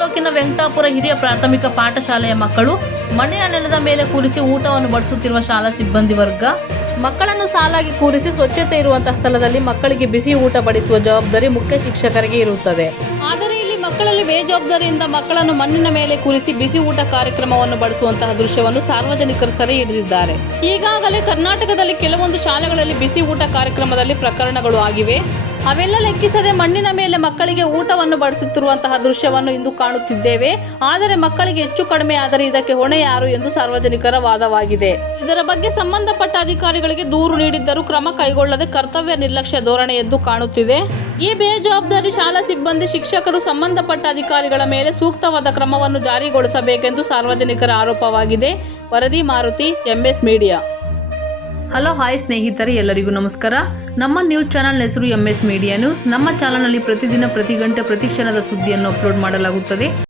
ತಾಲೂಕಿನ ವೆಂಕಟಾಪುರ ಹಿರಿಯ ಪ್ರಾಥಮಿಕ ಪಾಠಶಾಲೆಯ ಮಕ್ಕಳು ಮಣ್ಣಿನ ನೆಲದ ಮೇಲೆ ಕೂರಿಸಿ ಊಟವನ್ನು ಬಡಿಸುತ್ತಿರುವ ಶಾಲಾ ಸಿಬ್ಬಂದಿ ವರ್ಗ. ಮಕ್ಕಳನ್ನು ಸಾಲಾಗಿ ಕೂರಿಸಿ ಸ್ವಚ್ಛತೆ ಇರುವಂತಹ ಸ್ಥಳದಲ್ಲಿ ಮಕ್ಕಳಿಗೆ ಬಿಸಿ ಊಟ ಬಡಿಸುವ ಜವಾಬ್ದಾರಿ ಮುಖ್ಯ ಶಿಕ್ಷಕರಿಗೆ ಇರುತ್ತದೆ. ಆದರೆ ಇಲ್ಲಿ ಮಕ್ಕಳಲ್ಲಿ ಬೇಜವಾಬ್ದಾರಿಯಿಂದ ಮಕ್ಕಳನ್ನು ಮಣ್ಣಿನ ಮೇಲೆ ಕೂರಿಸಿ ಬಿಸಿ ಊಟ ಕಾರ್ಯಕ್ರಮವನ್ನು ಬಡಿಸುವಂತಹ ದೃಶ್ಯವನ್ನು ಸಾರ್ವಜನಿಕರು ಸೆರೆ ಹಿಡಿದಿದ್ದಾರೆ. ಈಗಾಗಲೇ ಕರ್ನಾಟಕದಲ್ಲಿ ಕೆಲವೊಂದು ಶಾಲೆಗಳಲ್ಲಿ ಬಿಸಿ ಊಟ ಕಾರ್ಯಕ್ರಮದಲ್ಲಿ ಪ್ರಕರಣಗಳು ಆಗಿವೆ. ಅವೆಲ್ಲ ಲೆಕ್ಕಿಸದೆ ಮಣ್ಣಿನ ಮೇಲೆ ಮಕ್ಕಳಿಗೆ ಊಟವನ್ನು ಬಡಿಸುತ್ತಿರುವಂತಹ ದೃಶ್ಯವನ್ನು ಇಂದು ಕಾಣುತ್ತಿದ್ದೇವೆ. ಆದರೆ ಮಕ್ಕಳಿಗೆ ಹೆಚ್ಚು ಕಡಿಮೆ ಆದರೆ ಇದಕ್ಕೆ ಹೊಣೆ ಯಾರು ಎಂದು ಸಾರ್ವಜನಿಕರ ವಾದವಾಗಿದೆ. ಇದರ ಬಗ್ಗೆ ಸಂಬಂಧಪಟ್ಟ ಅಧಿಕಾರಿಗಳಿಗೆ ದೂರು ನೀಡಿದ್ದರೂ ಕ್ರಮ ಕೈಗೊಳ್ಳದೆ ಕರ್ತವ್ಯ ನಿರ್ಲಕ್ಷ್ಯ ಧೋರಣೆ ಎದ್ದು ಕಾಣುತ್ತಿದೆ. ಈ ಬೇಜವಾಬ್ದಾರಿ ಶಾಲಾ ಸಿಬ್ಬಂದಿ, ಶಿಕ್ಷಕರು, ಸಂಬಂಧಪಟ್ಟ ಅಧಿಕಾರಿಗಳ ಮೇಲೆ ಸೂಕ್ತವಾದ ಕ್ರಮವನ್ನು ಜಾರಿಗೊಳಿಸಬೇಕೆಂದು ಸಾರ್ವಜನಿಕರ ಆರೋಪವಾಗಿದೆ. ವರದಿ Maruti M S media hello, hi ಸ್ನೇಹಿತರೆ, ಎಲ್ಲರಿಗೂ ನಮಸ್ಕಾರ. ನಮ್ಮ ನ್ಯೂಸ್ ಚಾನಲ್ ಹೆಸರು ಎಂ ಎಸ್ ಮೀಡಿಯಾ ನ್ಯೂಸ್. ನಮ್ಮ ಚಾನಲ್ನಲ್ಲಿ ಪ್ರತಿದಿನ, ಪ್ರತಿ ಗಂಟೆ, ಪ್ರತಿ ಕ್ಷಣದ ಸುದ್ದಿಯನ್ನು ಅಪ್ಲೋಡ್ ಮಾಡಲಾಗುತ್ತದೆ.